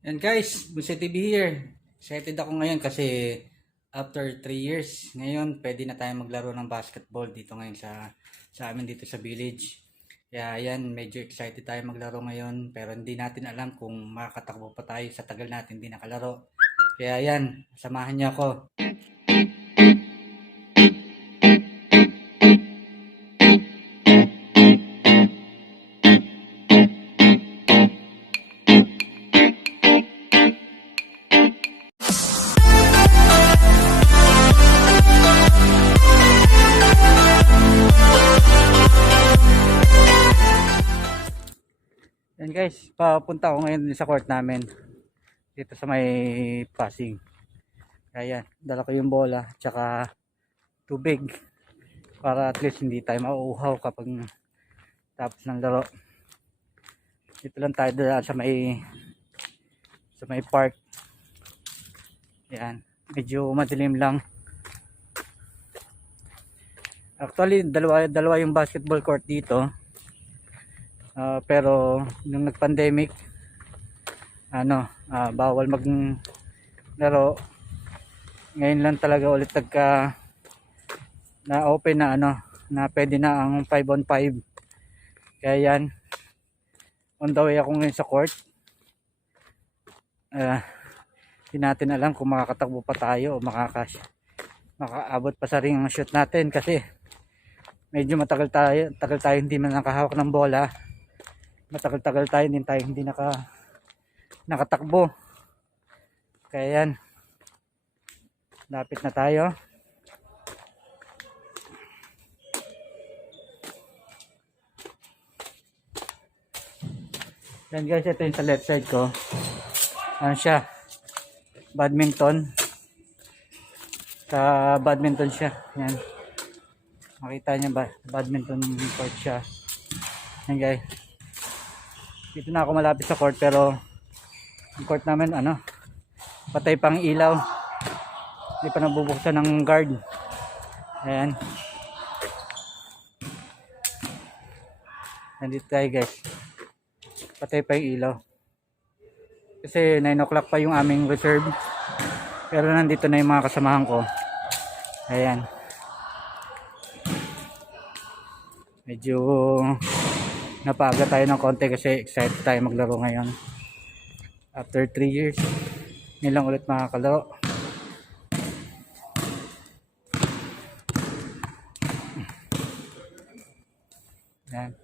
And guys, Bunse TV here. Excited ako ngayon kasi after 3 years, ngayon pwede na tayo maglaro ng basketball dito ngayon sa amin dito sa village. Kaya yan, medyo excited tayo maglaro ngayon pero hindi natin alam kung makakatakbo pa tayo sa tagal natin hindi nakalaro. Kaya yan, samahan niyo ako. Yan guys, papunta ako ngayon sa court namin dito sa may Pasig. Kaya yan, dala ko yung bola tsaka tubig para at least hindi tayo mauuhaw kapag tapos ng laro. Dito lang tayo dala sa may park. Yan, medyo madilim lang. Actually, dalawa yung basketball court dito. Pero nung nag-pandemic, bawal maglaro. Ngayon lang talaga ulit na open na pwede na ang 5-on-5. Kaya yan, on the way ako ngayon sa court. Hindi natin alam kung makakatakbo pa tayo o makaabot pa sa ring ang shoot natin kasi medyo matagal tayo hindi man nakahawak ng bola. Matagal tayo din tayo hindi nakatakbo. Kaya yan, lapit na tayo. Yan guys, ito yung sa left side ko. Ano siya, badminton. Sa badminton siya. Yan, makita niya ba, badminton court siya. Yan guys, dito na ako malapit sa court pero yung court namin patay pang ilaw, hindi pa nabubuksan ng guard. Ayan, nandito tayo guys, patay pa yung ilaw kasi 9 o'clock pa yung aming reserve pero nandito na yung mga kasamahan ko. Ayan, medyo napaga tayo ng konti kasi excited tayo maglaro ngayon after 3 years nilang ulit makakalaro. Yan.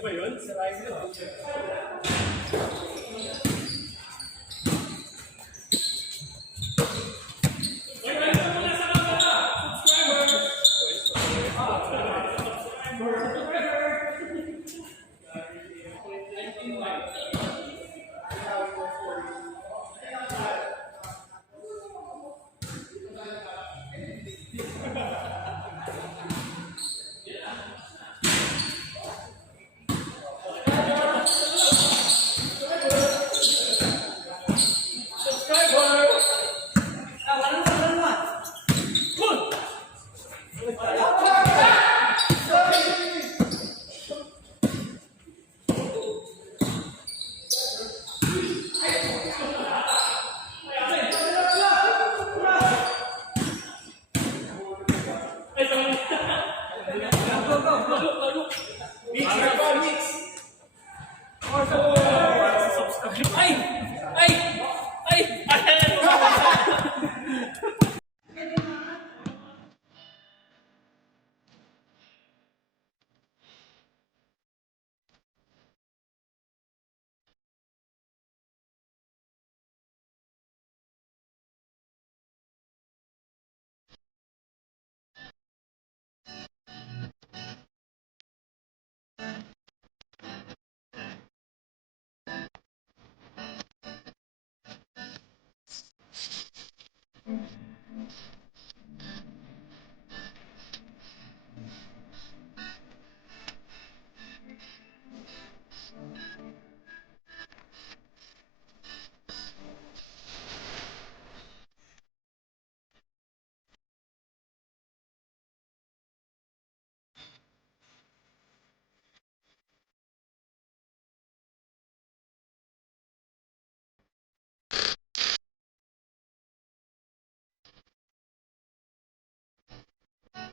Ano ba yun? Sirayin mo.